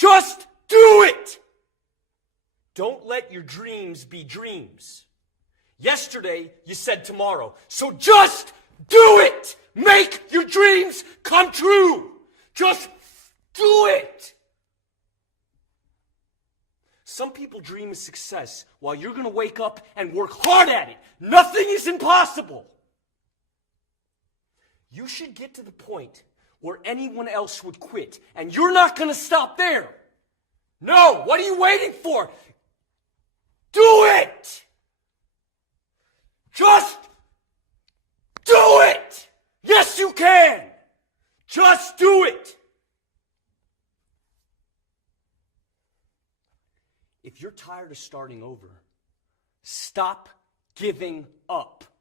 Just do it! Don't let your dreams be dreams. Yesterday, you said tomorrow. So just do it! Make your dreams come true! Just do it! Some people dream of success while you're going to wake up and work hard at it. Nothing is impossible. You should get to the point where anyone else would quit, and you're not going to stop there. No, what are you waiting for? Do it! Just do it! Yes, you can! Just do it! If you're tired of starting over, stop giving up.